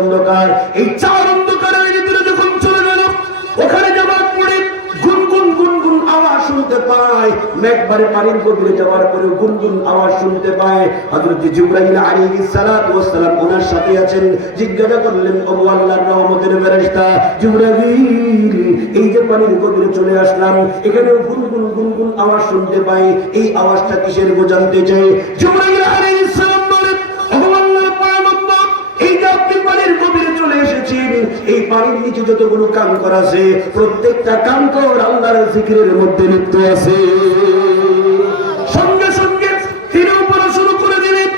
অন্ধকার। এই চার যখন চলে গেল, ওখানে পরে গুনগুন গুনগুন আওয়াজ শুনতে পায়। মেঘবারে পানির গভীরে যাওয়ার পরে গুনগুন আওয়াজ শুনতে পায়। সালাম ওনার সাথে আছেন। জিজ্ঞাসা করলেন, ও রহমতের এই যে পানির গভীরে চলে আসলাম এখানে গুনগুন গুনগুন আওয়াজ শুনতে পাই। এই আওয়াজটা কিসের বোঝাতে চাই? জিবরাইল পানির নিচে যতগুলো কাম করা আছে, প্রত্যেকটা কাম কর আল্লাহর জিকিরের মধ্যে লিপ্ত আছে। সঙ্গে সঙ্গে তিনি উপরে শুরু করে দিলেন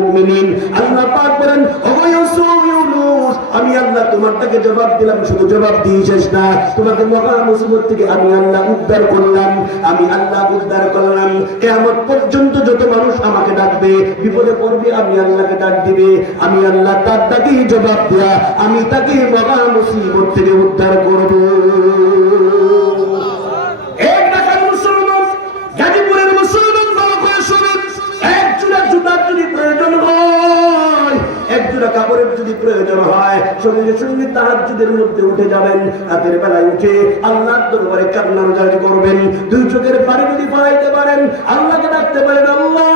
আল্লাহ আল্লাহ পাক বলেন আমি আল্লাহ তোমার জবাব দিলাম, শুধু জবাব দিয়ে শেষ না। তোমাকে মহা মুসিবত থেকে আমি আল্লাহ উদ্ধার করলাম, আমি আল্লাহ উদ্ধার করলাম। কেমন পর্যন্ত যত মানুষ আমাকে ডাকবে, বিপদে পড়বে, আমি আল্লাহকে ডাক দিবে। আমি আল্লাহ তার তাকেই জবাব দেওয়া আমি তাকে মহা মুসিবত থেকে উদ্ধার করব। তাহাজ্জুদের মধ্যে উঠে যাবেন। রাতের বেলায় উঠে আল্লাহর দরবারে কান্নার জারি করবেন। দুই চোখের পানি যদি পড়াইতে পারেন, আল্লাহকে ডাকতে পারেন আল্লাহ,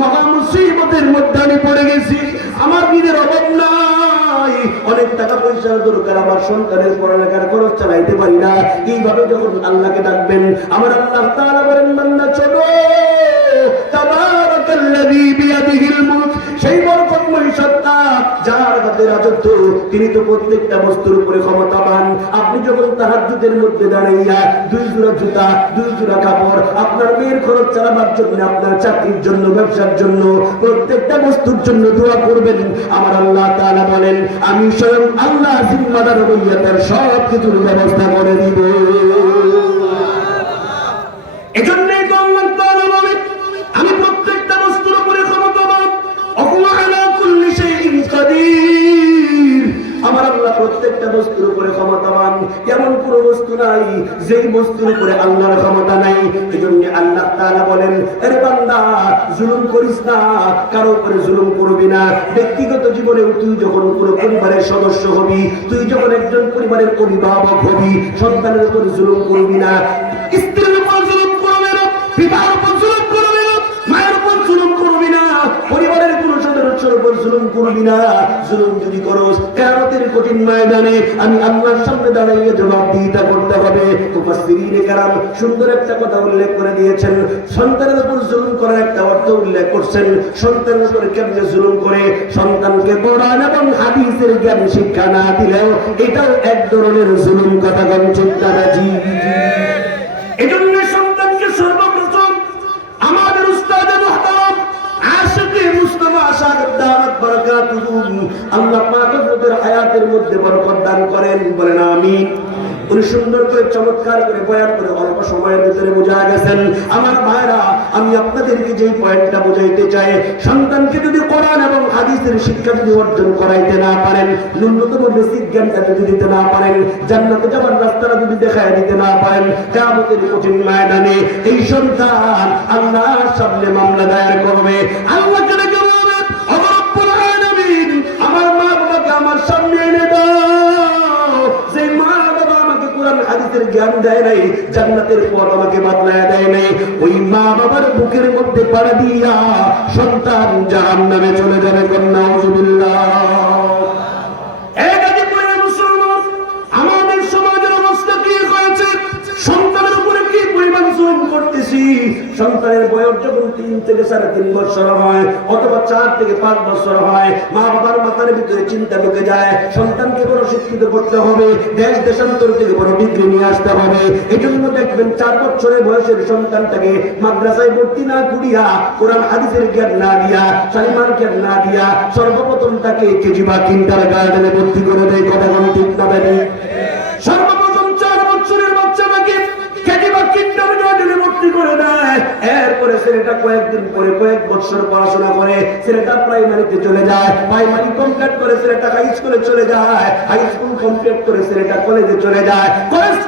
মহা মধ্যে আমি পড়ে গেছি। আমার নিজের অভাব অনেক টাকা পয়সার দরকার, আমার সন্তানের পড়ালেখার খরচ চালাইতে পারি না। এইভাবে যখন আল্লাহকে ডাকবেন, আমার আল্লাহ তাআলা বলেন, বান্দা ছোট তাবারাকাল্লাযী বিয়াদিহিল তিনি তো প্রত্যেকটা বস্তুর উপরে ক্ষমতাবান। আপনি যখন তাহাজ্জুদের মধ্যে দাঁড়াইয়া দুই জোড়া জুতা, দুই জোড়া কাপড়, আপনার মেয়ের খরচ চালাবার জন্য, আপনার চাকরির জন্য, ব্যবসার জন্য, প্রত্যেকটা বস্তুর জন্য দোয়া করবেন। আমার আল্লাহ তাআলা বলেন, আমি স্বয়ং আল্লাহ জিম্মাদার হইয়া তার সব কিছুর ব্যবস্থা করে দিব। বস্তু নাই, যেই বস্তুর উপরে আল্লাহর ক্ষমতা নাই, এজন্য আল্লাহ বলেন আরে বান্দা, জুলুম করিস না, কারও উপরে জুলুম করবি না। ব্যক্তিগত জীবনে তুই যখন পুরো পরিবারের সদস্য হবি, তুই যখন একজন পরিবারের অভিভাবক হবি, সন্তানের উপর জুলুম করবি না। স্ত্রীর উপর জুলুম করবে না, পিতার জুলুম করবি না, জুলুম যদি করস, কেয়ামতের কঠিন ময়দানে আমি আল্লাহর সামনে দাঁড়াইয়ে জবাবদিহিতা করতে হবে। মুফাসসিরিনে কেরাম সুন্দর একটা কথা উল্লেখ করে দিয়েছেন। সন্তানের উপর জুলুম করার একটা অর্থ উল্লেখ করছেন। সন্তানের উপর কেমনে জুলুম করে? সন্তানকে কোরআন এবং হাদিসের জ্ঞান শিক্ষা না দিলেও এটাও এক ধরনের জুলুম কথা গণ চিন্তা এজন্য দাওয়াত বারাকাতুহু। আল্লাহ পাক ওদের হায়াতের মধ্যে বরকত দান করেন, বলেন আমিন। উনি সুন্দর করে, চমৎকার করে, বয়ান করে অল্প সময়ের ভিতরে বোঝা গেছেন। আমার ভাইরা, আমি আপনাদেরকে যেই পয়েন্টটা বোঝাইতে চাই, সন্তানকে যদি কোরআন এবং হাদিসের শিক্ষা যদি অর্জন করাইতে না পারেন, ন্যূনতম বেসিক জ্ঞানটা যদি দিতে না পারেন, জান্নাতে যাওয়ার রাস্তাটা যদি দেখায় দিতে না পারেন, কিয়ামতের কঠিন ময়দানে এই সন্তান আল্লাহর সামনে মামলা দায়ের করবে। আল্লাহ জ্ঞান দেয় নাই, জান্নাতের পর আমাকে বাতলায় দেয় নাই। ওই মা বাবার বুকের মধ্যে পাড়া দিয়া সন্তান জাহান নামে চলে যাবে কন্যা করতেছি সন্তানের বয়স যখন তিন থেকে সাড়ে তিন বছর হয়, অথবা চার থেকে পাঁচ বছর হয়, মা বাবার মাথার ভিতরে চিন্তা ঢুকে যায়, সন্তানকে বড় শিক্ষিত করতে হবে, দেশ দেশান্তর থেকে বড় ডিগ্রি নিয়ে আসতে হবে। এই জন্য দেখবেন চার বছরের বয়সের সন্তানটাকে মাদ্রাসায় ভর্তি না করিয়া, কোরআন, হাদিসের জ্ঞান না দিয়া, সালিমার জ্ঞান না দিয়া, সর্বপ্রথম তাকে কেজি বা কিন্টার গার্ডেনে ভর্তি করে দেয়, কথা কোন ঠিক না বেরি কয়েকদিন পরে, কয়েক বছর পড়াশোনা করে ছেলেটা প্রাইমারিতে চলে যায়, প্রাইমারি কমপ্লিট করে ছেলেটা হাই স্কুলে চলে যায় হাই স্কুল কমপ্লিট করে ছেলেটা কলেজে চলে যায়। কলেজ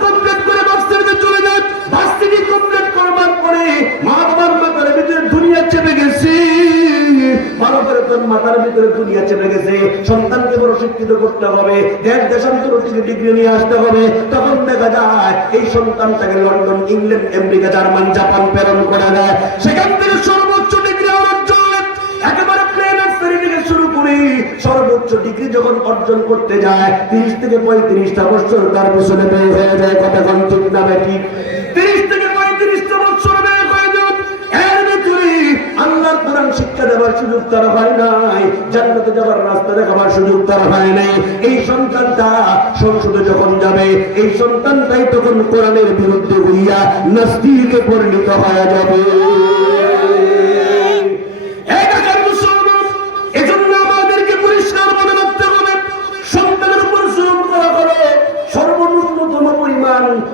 করে মাথার ভিতরে দুনিয়া চেপে গেছে, সন্তানকে বড় শিক্ষিত করতে হবে, দেশ দেশান্তর থেকে ডিগ্রি নিয়ে আসতে হবে। তখন দেখা যায়, এই সন্তানটাকে London, England, America, German, Japan প্রেরণ করে দেয়। সেখান থেকে সর্বোচ্চ ডিগ্রি সর্বোচ্চ ডিগ্রি যখন অর্জন করতে যায়, তিরিশ থেকে পঁয়ত্রিশটা বছর তার পিছনে হয়ে যায়। কথা ঠিক না বেটি তিরিশ থেকে শিক্ষা দেওয়ার সুযোগ তারা হয় নাই। জান্নাতে যাওয়ার রাস্তা দেখাবার সুযোগ তারা হয় নাই। এই সন্তানটা সংসদে যখন যাবে, এই সন্তানটাই তখন কোরআনের বিরুদ্ধে হইয়া নাস্তিকে পরিণত হয়ে যাবে।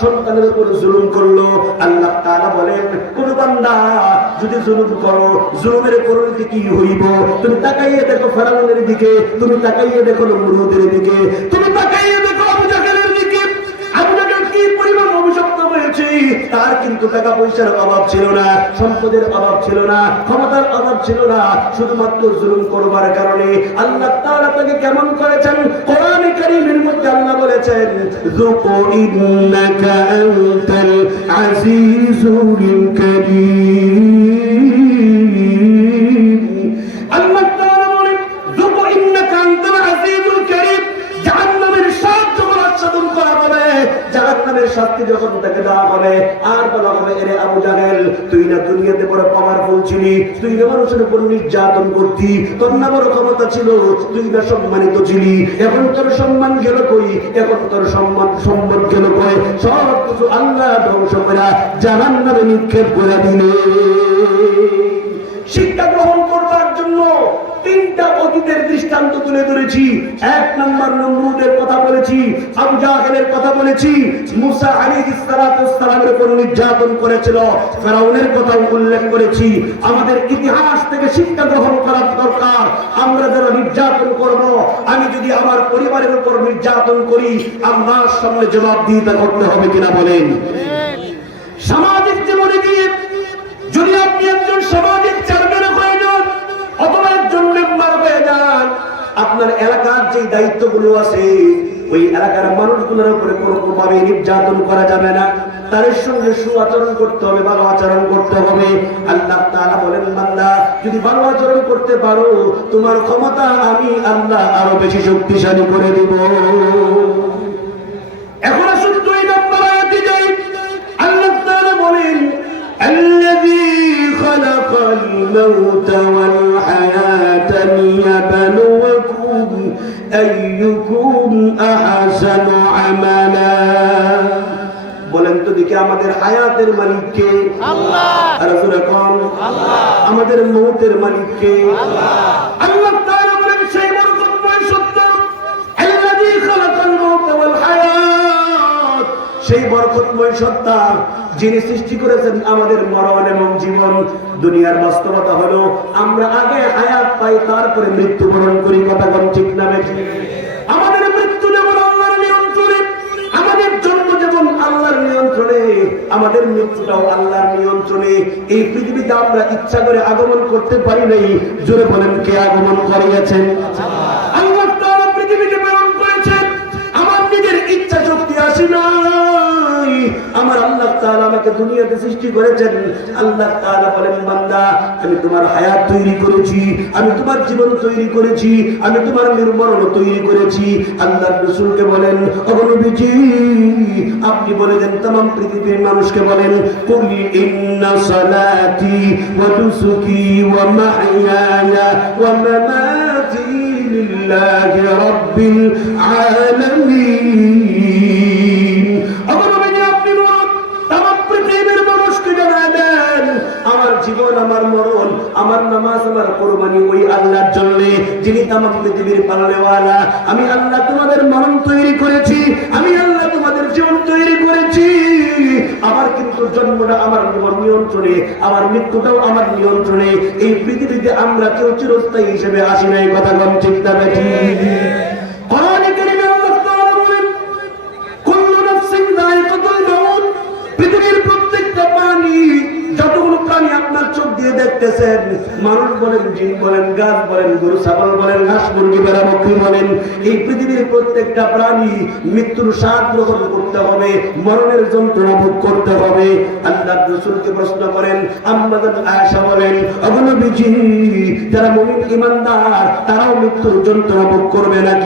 সন্তানের উপর জুলুম করল, আল্লাহ তারা বলেন, কোন বান্দা যদি জুলুম করো, জুলুমের পরিণতি কি হইব? তুমি তাকাইয়ে দেখো ফেরাউনের দিকে, তুমি তাকাইয়ে দেখো নমরুদের দিকে, তুমি তাকাইয়ে তার কিন্তু টাকা পয়সার অভাব ছিল না, সম্পদের অভাব ছিল না, ক্ষমতার অভাব ছিল না, শুধুমাত্র জুলুম করবার কারণে আল্লাহ তারা তাকে কেমন করেছেন? কোরআন কারীমের মধ্যে আল্লাহ বলেছেন যুকু আনতাল আজিজুল কারীম তুই না দুনিয়াতে বড় পাওয়ারফুল ছিলি। তুই না মানুষের উপর নির্যাতন করতি। তোর না বড় ক্ষমতা ছিল, তুই না সম্মানিত ছিলি। এখন তোর সম্মান গেল কই? এখন তোর সম্মান সম্মান গেল কই? সব কিছু আল্লাহ ধ্বংস করা জানান্নারে নিক্ষেপ করে দিলে। শিক্ষা গ্রহণ জন্য তিনটা অতীতের দৃষ্টান্ত তুলে ধরেছি। এক নম্বর নমরুদের কথা বলেছি, আবু কথা বলেছি, মুসা আলাইহিস সালাতু সালামের উপর নির্যাতন করেছিল, ফেরাউনের কথা উল্লেখ করেছি। আমাদের ইতিহাস থেকে শিক্ষা গ্রহণ করার দরকার, আমরা যারা নির্যাতন করব, আমি যদি আমার পরিবারের উপর নির্যাতন করি আমার সামনে জবাবদিহিতা করতে হবে কিনা বলেন। সামাজিক জীবনে গিয়ে যদি আপনি একজন সামাজিক চেয়ারম্যান হয়ে যান অথবা একজন মেম্বার হয়ে যান আপনার এলাকার যে দায়িত্বগুলো আছে, ওই এলাকার মানুষগুলোর উপরে কোনোভাবে নির্যাতন করা যাবে না। তাদের সঙ্গে সুআচরণ করতে হবে, ভালো আচরণ করতে হবে। আল্লাহ তারা বলেন, বান্দা, যদি ভালো আচরণ করতে পারো, তোমার ক্ষমতা আমি আল্লাহ আরও বেশি শক্তিশালী করে দেব। আমাদের হায়াতের মালিককে। আর জোরে কোন। আমাদের মৌতের মালিককে। আল্লাহ। সেই বরকতময় সত্য। আল্লাযী খালাকাল মাউতা ওয়াল হায়াত। সেই বরকতময় সত্তা যিনি সৃষ্টি করেছেন আমাদের মরণ এবং জীবন দুনিয়ার বাস্তবতা হলো আমরা আগে হায়াত পাই তারপরে মৃত্যুবরণ করি কথা কোন ঠিক না বেশি আমাদের মৃত্যু যেমন আল্লাহর নিয়ন্ত্রণে আমাদের জন্ম যেমন আল্লাহর নিয়ন্ত্রণে আমাদের মৃত্যুটাও আল্লাহর নিয়ন্ত্রণে। এই পৃথিবীতে আমরা ইচ্ছা করে আগমন করতে পারি নাই। জোরে বলেন, কে আগমন করিয়েছেন? দুনিয়াতে সৃষ্টি করেছেন, আল্লাহ তাআলা বলেন, বান্দা, আমি তোমার হায়াত তৈরি করেছি, আমি তোমার জীবন তৈরি করেছি, আমি তোমার নির্মরণ তৈরি করেছি। আল্লাহ রসুলকে বলেন অগণবিজি আপনি বলে দেন তাম পৃথিবীর মানুষকে বলেন, কুলি ইন্না সালাতি ওয়া নুসুকি ওয়া মাহইয়ায়া ওয়া মামাতি লিল্লাহি রাব্বিল আলামিন। আমার আমি আল্লাহ তোমাদের মরণ তৈরি করেছি, আমি আল্লাহ তোমাদের জীবন তৈরি করেছি। আমার কিন্তু জন্মটা আমার নিয়ন্ত্রণে, আমার মৃত্যুটাও আমার নিয়ন্ত্রণে। এই পৃথিবীতে আমরা কেউ চিরস্থায়ী হিসেবে আসি নাই, কথা কম চিন্তা বেঠি। দিয়ে দেখতেছেন, মানুষ বলেন, জিন বলেন, গাছ বলেন, গরু, ছাগল বলেন, হাঁস মুরগি বেড়া বকরি বলেন, এই পৃথিবীর প্রত্যেকটা প্রাণী মৃত্যুর স্বাদ গ্রহণ করতে হবে, মরণের যন্ত্রণা ভোগ করতে হবে। আল্লাহ রসুলকে প্রশ্ন করেন আম্মাদান আয়েশা বলেন অগণবিজি যারা মুমিন ইমানদার, তারাও মৃত্যুর যন্ত্রণা ভোগ করবে নাকি?